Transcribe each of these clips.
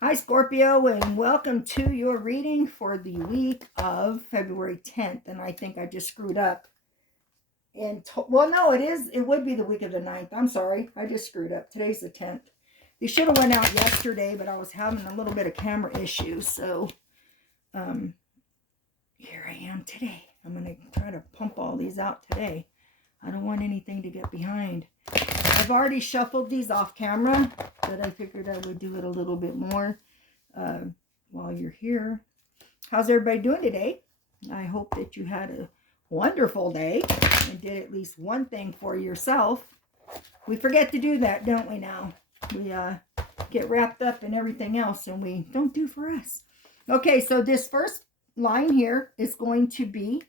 Hi, Scorpio, and welcome to your reading for the week of February 10th. And I think I just screwed up. Well, no, it would be the week of the 9th. I'm sorry. I just screwed up. Today's the 10th. They should have went out yesterday, but I was having a little bit of camera issues. So um, here I am today. I'm going to try to pump all these out today. I don't want anything to get behind. I've already shuffled these off camera, but I figured I would do it a little bit more uh, while you're here. How's everybody doing today? I hope that you had a wonderful day and did at least one thing for yourself. We forget to do that, don't we now? We get wrapped up in everything else and we don't do for us. Okay, so this first line here is going to be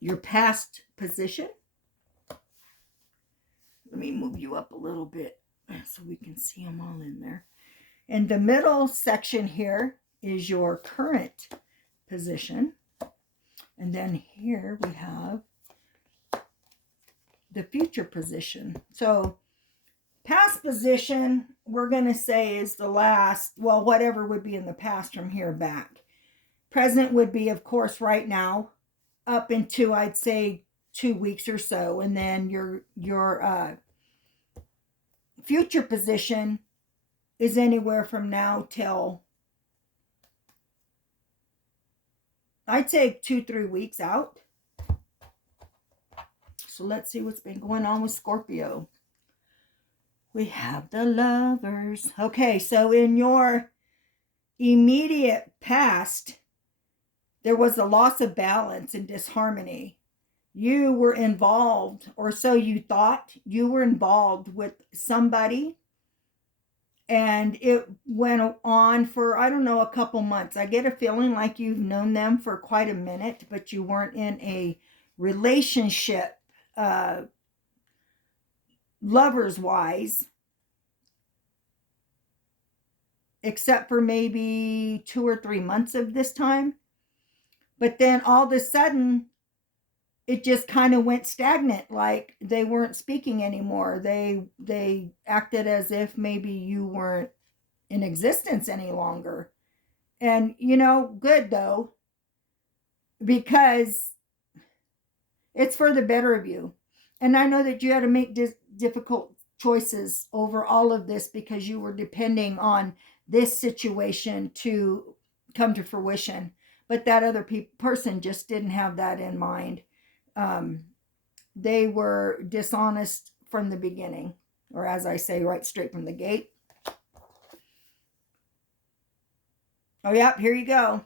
your past position. Let me move you up a little bit so we can see them all in there. And the middle section here is your current position. And then here we have the future position. So past position, we're going to say is the last, well, whatever would be in the past from here back. Present would be, of course, right now, up into, I'd say, 2 weeks or so. And then your future position is anywhere from now till, I'd say 2-3 weeks out. So let's see what's been going on with Scorpio. We have the Lovers. Okay, so in your immediate past, there was a loss of balance and disharmony. You were involved, or so you thought, you were involved with somebody, and it went on for, I don't know, a couple months. I get a feeling like you've known them for quite a minute, but you weren't in a relationship, lovers wise, except for maybe 2 or 3 months of this time. But then all of a sudden, it just kind of went stagnant, like they weren't speaking anymore. They acted as if maybe you weren't in existence any longer. And good though, because it's for the better of you. And I know that you had to make difficult choices over all of this because you were depending on this situation to come to fruition. But that other person just didn't have that in mind. They were dishonest from the beginning, or as I say, right straight from the gate. Oh, yep, here you go.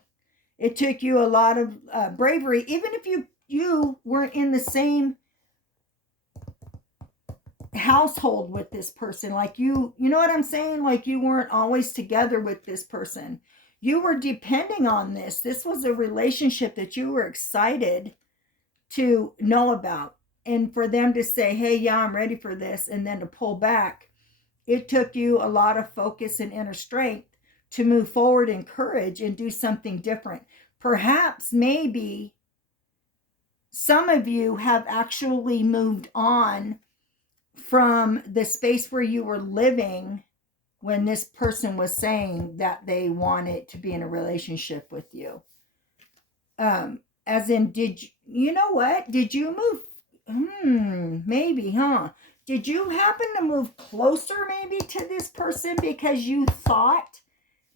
It took you a lot of bravery, even if you weren't in the same household with this person. Like you know what I'm saying? Like you weren't always together with this person. You were depending on this. This was a relationship that you were excited to know about. And for them to say, hey, yeah, I'm ready for this, and then to pull back, it took you a lot of focus and inner strength to move forward in courage and do something different. Perhaps, maybe, some of you have actually moved on from the space where you were living when this person was saying that they wanted to be in a relationship with you. As in, you know what? Did you move? Maybe, huh? Did you happen to move closer maybe to this person because you thought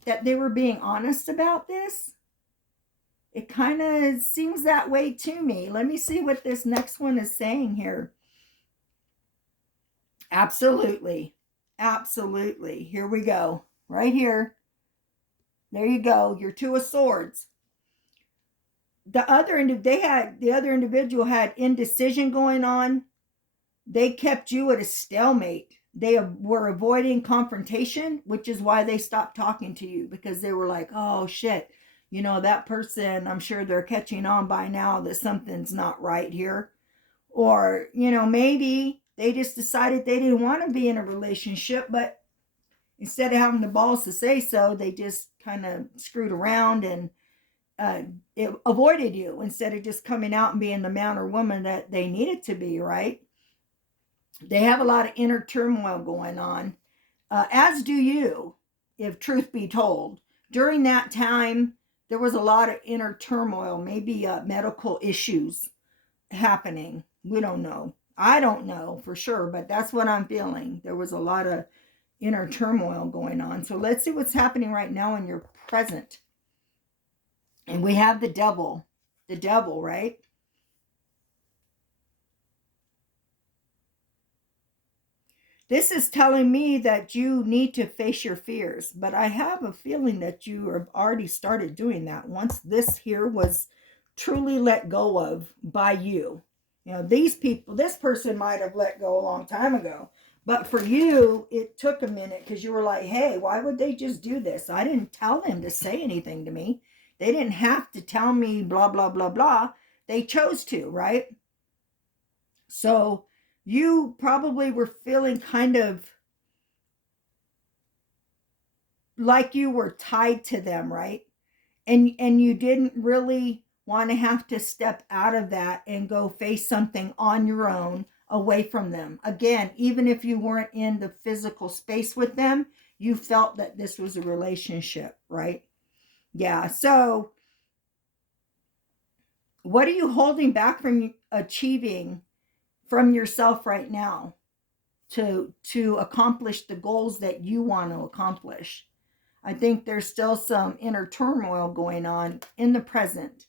that they were being honest about this? It kind of seems that way to me. Let me see what this next one is saying here. Absolutely. Absolutely. Here we go. Right here. There you go. Your Two of Swords. The other individual had indecision going on. They kept you at a stalemate. They were avoiding confrontation, which is why they stopped talking to you, because they were like, oh shit, that person, I'm sure they're catching on by now that something's not right here. Or, maybe they just decided they didn't want to be in a relationship, but instead of having the balls to say so, they just kind of screwed around and it avoided you instead of just coming out and being the man or woman that they needed to be, right? They have a lot of inner turmoil going on, as do you. if truth be told. During that time, there was a lot of inner turmoil, maybe medical issues happening. We don't know. I don't know for sure, but that's what I'm feeling. There was a lot of inner turmoil going on. So let's see what's happening right now in your present. And we have the devil, right? This is telling me that you need to face your fears, but I have a feeling that you have already started doing that once this here was truly let go of by you. You know, these people, this person might have let go a long time ago, but for you, it took a minute because you were like, hey, why would they just do this? I didn't tell them to say anything to me. They didn't have to tell me blah, blah, blah, blah. They chose to, right? So you probably were feeling kind of like you were tied to them, right? And you didn't really want to have to step out of that and go face something on your own away from them. Again, even if you weren't in the physical space with them, you felt that this was a relationship, right? Yeah. So what are you holding back from achieving from yourself right now to accomplish the goals that you want to accomplish? I think there's still some inner turmoil going on in the present,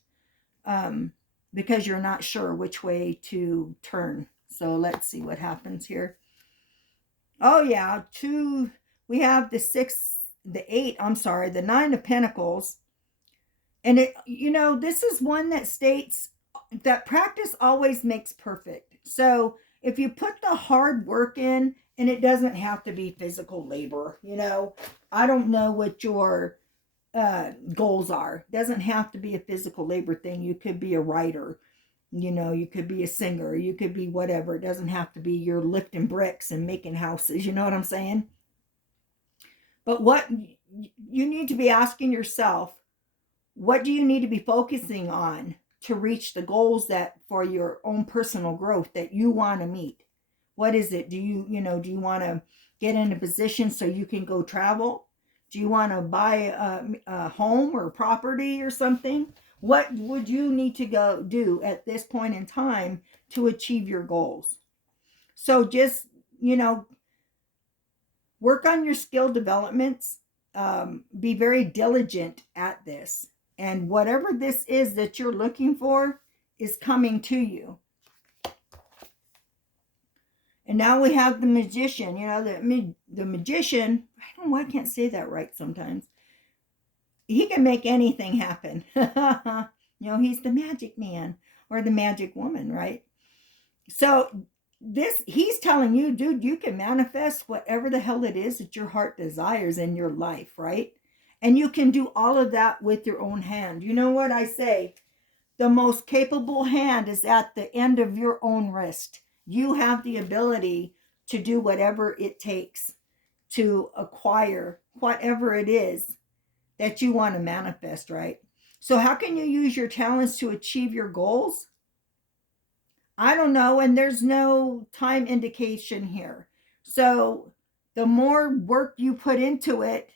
because you're not sure which way to turn. So let's see what happens here. Oh yeah, we have the six, the eight, I'm sorry, the nine of pentacles. And this is one that states that practice always makes perfect. So if you put the hard work in, and it doesn't have to be physical labor, I don't know what your goals are. It doesn't have to be a physical labor thing. You could be a writer, you could be a singer, you could be whatever. It doesn't have to be you're lifting bricks and making houses. You know what I'm saying? But what you need to be asking yourself, what do you need to be focusing on to reach the goals that for your own personal growth that you want to meet? What is it? Do you want to get in a position so you can go travel? Do you want to buy a home or property or something? What would you need to go do at this point in time to achieve your goals? So just, work on your skill developments. Be very diligent at this. And whatever this is that you're looking for is coming to you. And now we have the magician. The magician, I don't know why I can't say that right sometimes. He can make anything happen. He's the magic man or the magic woman, right? So he's telling you, dude, you can manifest whatever the hell it is that your heart desires in your life, right? And you can do all of that with your own hand. You know what I say? The most capable hand is at the end of your own wrist. You have the ability to do whatever it takes to acquire whatever it is that you want to manifest, right? So how can you use your talents to achieve your goals? I don't know, and there's no time indication here. So the more work you put into it,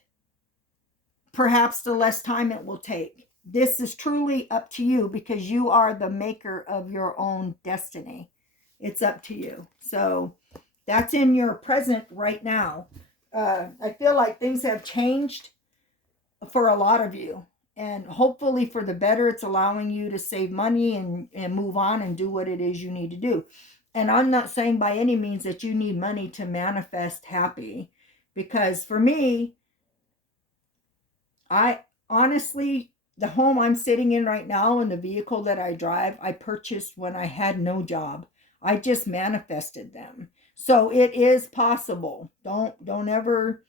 perhaps the less time it will take. This is truly up to you because you are the maker of your own destiny. It's up to you. So that's in your present right now. I feel like things have changed for a lot of you. And hopefully for the better, it's allowing you to save money and move on and do what it is you need to do. And I'm not saying by any means that you need money to manifest happy. Because for me, I honestly, the home I'm sitting in right now and the vehicle that I drive, I purchased when I had no job. I just manifested them. So it is possible. Don't ever,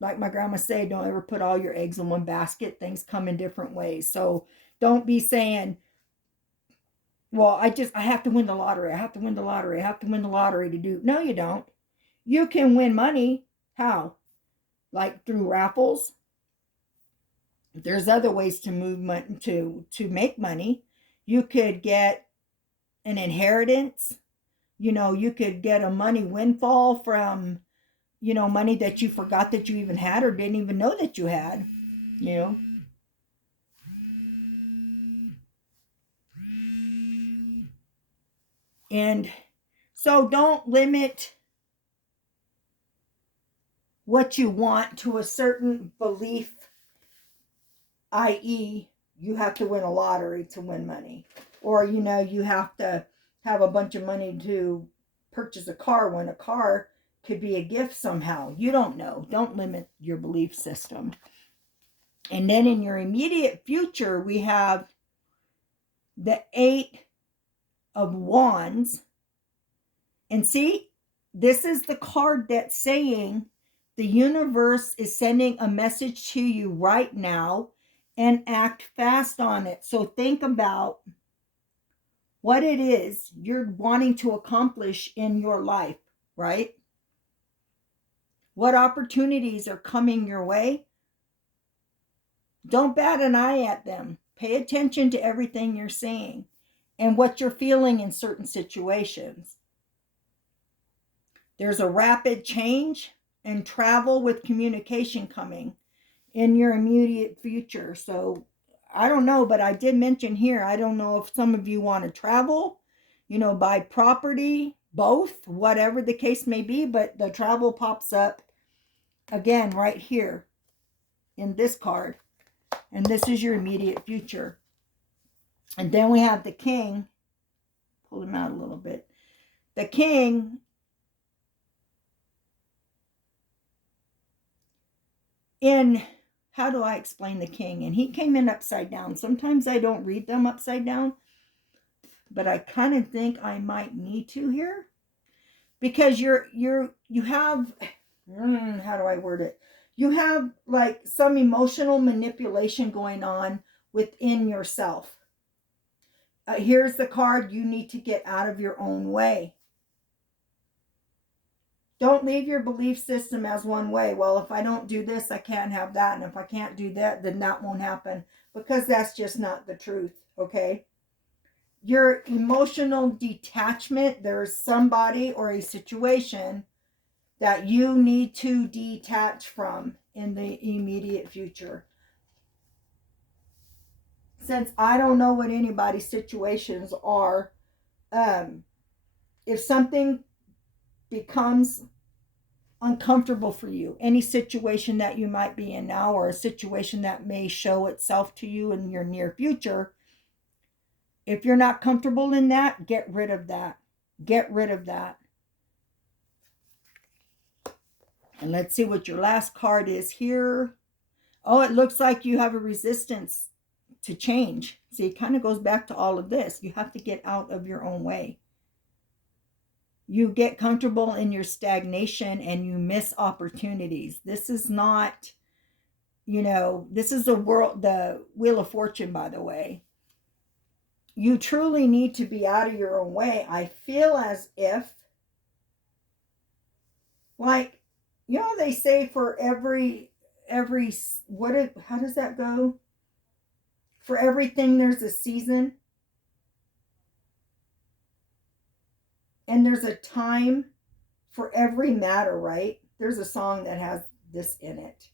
like my grandma said, don't ever put all your eggs in one basket. Things come in different ways. So don't be saying, well, I have to win the lottery. I have to win the lottery. I have to win the lottery to do. No, you don't. You can win money. How? Like through raffles. There's other ways to move money, to make money. You could get an inheritance. You could get a money windfall from money that you forgot that you even had or didn't even know that you had, you know. And so don't limit what you want to a certain belief, i.e., you have to win a lottery to win money. Or, you have to have a bunch of money to purchase a car when a car could be a gift somehow. You don't know. Don't limit your belief system. And then in your immediate future, we have the Eight of Wands. And see, this is the card that's saying the universe is sending a message to you right now and act fast on it. So think about what it is you're wanting to accomplish in your life, right? What opportunities are coming your way? Don't bat an eye at them. Pay attention to everything you're saying and what you're feeling in certain situations. There's a rapid change and travel with communication coming in your immediate future. So I don't know, but I did mention here, I don't know if some of you want to travel, buy property, both, whatever the case may be, but the travel pops up again right here in this card. And this is your immediate future. And then we have the King. Pull him out a little bit. The King how do I explain the King? And he came in upside down. Sometimes I don't read them upside down, but I kind of think I might need to here because you have, how do I word it? You have like some emotional manipulation going on within yourself. Here's the card. You need to get out of your own way. Don't leave your belief system as one way. Well, if I don't do this, I can't have that. And if I can't do that, then that won't happen. Because that's just not the truth, okay? Your emotional detachment, there's somebody or a situation that you need to detach from in the immediate future. Since I don't know what anybody's situations are, if something becomes uncomfortable for you, any situation that you might be in now or a situation that may show itself to you in your near future, if you're not comfortable in that, get rid of that. Get rid of that. And let's see what your last card is here. Oh, it looks like you have a resistance to change. See, it kind of goes back to all of this. You have to get out of your own way. You get comfortable in your stagnation and you miss opportunities. This is not, this is the Wheel of Fortune, by the way. You truly need to be out of your own way. I feel as if, like, they say for every, how does that go? For everything, there's a season. And there's a time for every matter, right? There's a song that has this in it.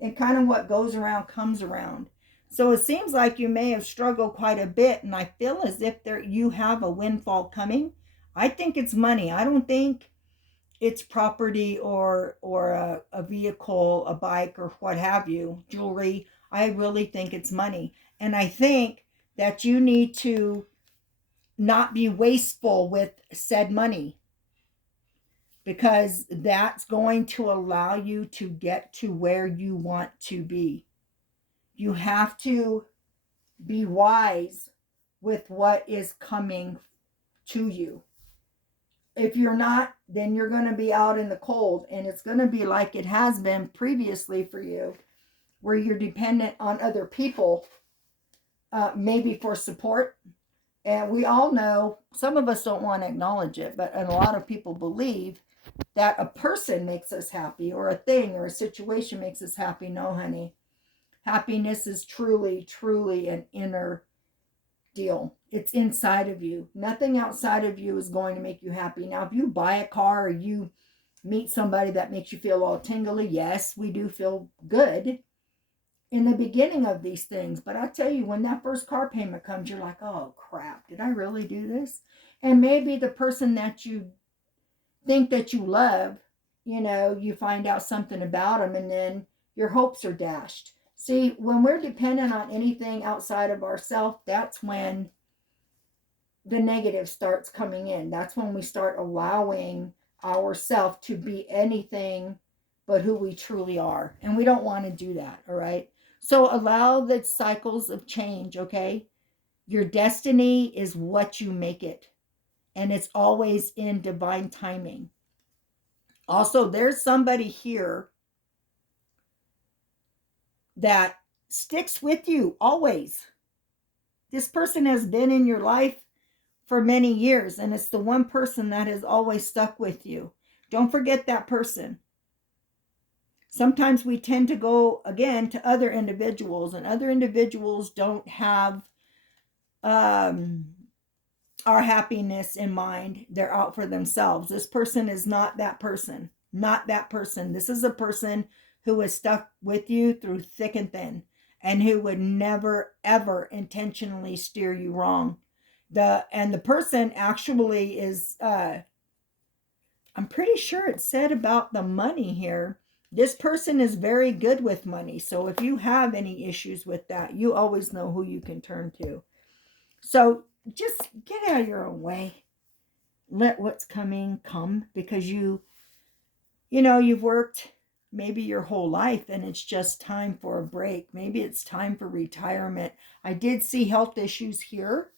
And kind of what goes around comes around. So it seems like you may have struggled quite a bit, and I feel as if you have a windfall coming. I think it's money. I don't think it's property or a vehicle, a bike, or what have you, jewelry. I really think it's money. And I think that you need to not be wasteful with said money, because that's going to allow you to get to where you want to be. You have to be wise with what is coming to you. If you're not, then you're going to be out in the cold, and it's going to be like it has been previously for you, where you're dependent on other people, maybe for support. And we all know, some of us don't want to acknowledge it, but a lot of people believe that a person makes us happy, or a thing or a situation makes us happy. No, honey. Happiness is truly, truly an inner deal. It's inside of you. Nothing outside of you is going to make you happy. Now, if you buy a car or you meet somebody that makes you feel all tingly. Yes, we do feel good in the beginning of these things. But I tell you, when that first car payment comes, you're like, oh crap, did I really do this? And maybe the person that you think that you love, you find out something about them and then your hopes are dashed. See, when we're dependent on anything outside of ourselves, that's when the negative starts coming in. That's when we start allowing ourselves to be anything but who we truly are. And we don't want to do that, all right? So allow the cycles of change, okay? Your destiny is what you make it, and it's always in divine timing. Also, there's somebody here that sticks with you always. This person has been in your life for many years, and it's the one person that has always stuck with you. Don't forget that person. Sometimes we tend to go again to other individuals, and other individuals don't have our happiness in mind. They're out for themselves. This person is not that person. Not that person. This is a person who is stuck with you through thick and thin, and who would never ever intentionally steer you wrong. The person actually is I'm pretty sure it said about the money here. This person is very good with money. So if you have any issues with that, you always know who you can turn to. So just get out of your own way. Let what's coming come, because you've worked maybe your whole life and it's just time for a break. Maybe it's time for retirement. I did see health issues here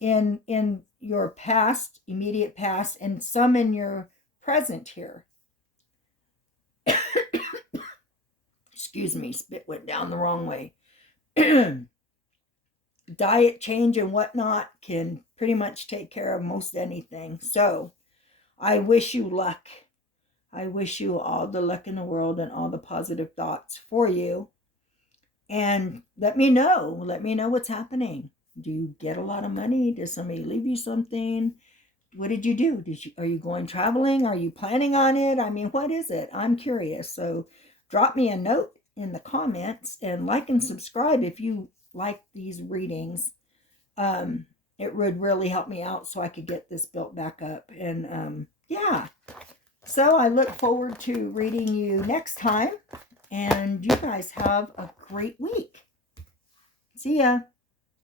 in your past, immediate past, and some in your present here. Excuse me, spit went down the wrong way. Diet change and whatnot can pretty much take care of most anything. So I wish you luck. I wish you all the luck in the world and all the positive thoughts for you. And let me know. Let me know what's happening. Do you get a lot of money? Does somebody leave you something? What did you do? Are you going traveling? Are you planning on it? I mean, what is it? I'm curious. So drop me a note in the comments and like and subscribe if you like these readings. It would really help me out so I could get this built back up. And yeah. So I look forward to reading you next time. And you guys have a great week. See ya.